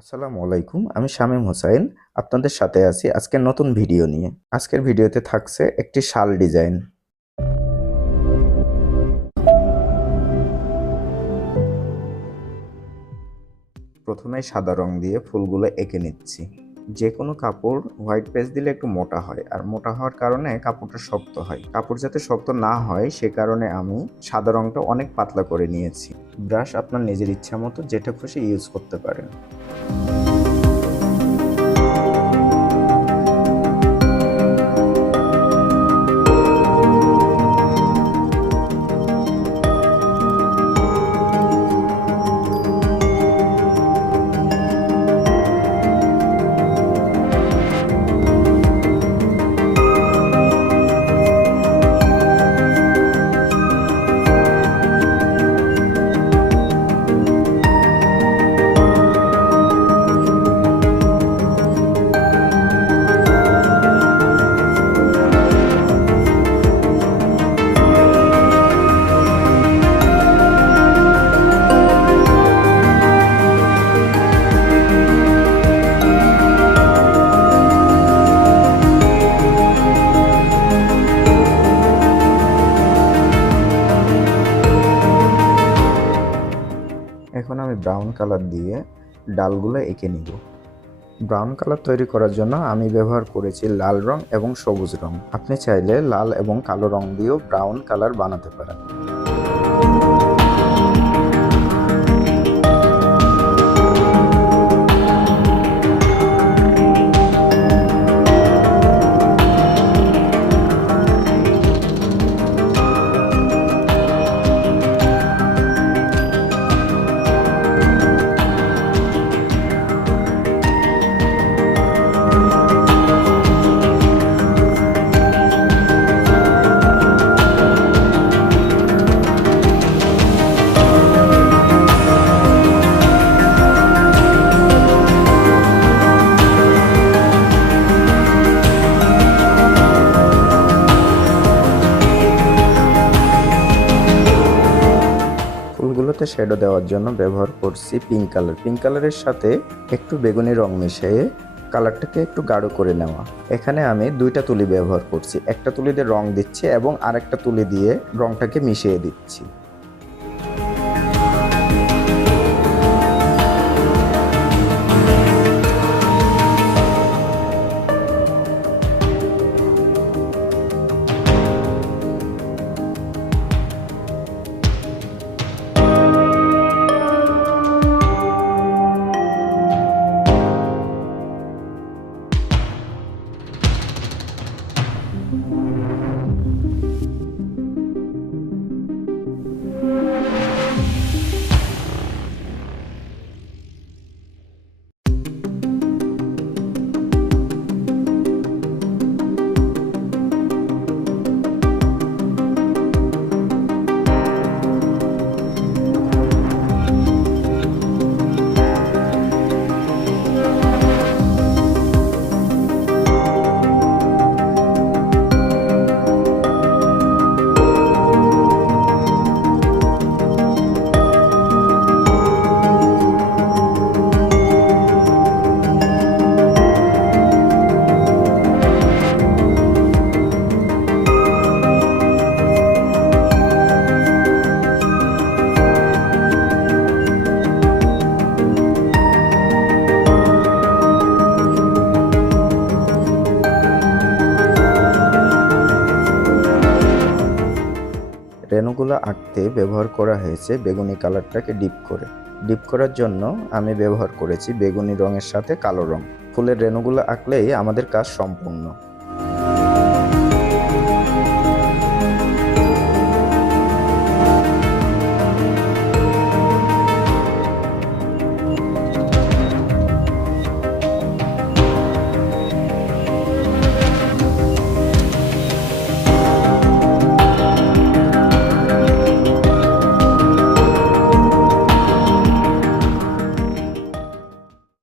আসসালামু আলাইকুম, আমি শামীম হোসাইন আপনাদের সাথে আছি আজকের নতুন ভিডিও নিয়ে। আজকের ভিডিওতে থাকছে একটি শাল ডিজাইন। প্রথমে সাদা রং দিয়ে ফুলগুলো এঁকে নিচ্ছি। যে কোনো কাপড় হোয়াইট পেজ দিলে একটু মোটা হয়, আর মোটা হওয়ার কারণে কাপড়টা শক্ত হয়। কাপড় যাতে শক্ত না হয় সে কারণে আমি সাদা রংটা অনেক পাতলা করে নিয়েছি। ব্রাশ আপনার নিজের ইচ্ছা মতো যেটা খুশি ইউজ করতে পারেন। এখন আমি ব্রাউন কালার দিয়ে ডালগুলো এঁকে নিব। ব্রাউন কালার তৈরি করার জন্য আমি ব্যবহার করেছি লাল রং এবং সবুজ রং। আপনি চাইলে লাল এবং কালো রং দিয়েও ব্রাউন কালার বানাতে পারেন। ফুলগুলোতে শ্যাডো দেওয়ার জন্য ব্যবহার করছি পিঙ্ক কালার। পিঙ্ক কালারের সাথে একটু বেগুনি রং মিশিয়ে কালারটাকে একটু গাঢ় করে নেওয়া। এখানে আমি দুইটা তুলি ব্যবহার করছি, একটা তুলি দিয়ে রং দিচ্ছি এবং আরেকটা তুলি দিয়ে রংটাকে মিশিয়ে দিচ্ছি। রেণুগুলো আঁকতে ব্যবহার করা হয়েছে বেগুনি কালারটাকে ডিপ করে। ডিপ করার জন্য আমি ব্যবহার করেছি বেগুনি রঙের সাথে কালো রং। ফুলের রেণুগুলো আঁকলেই আমাদের কাজ সম্পূর্ণ।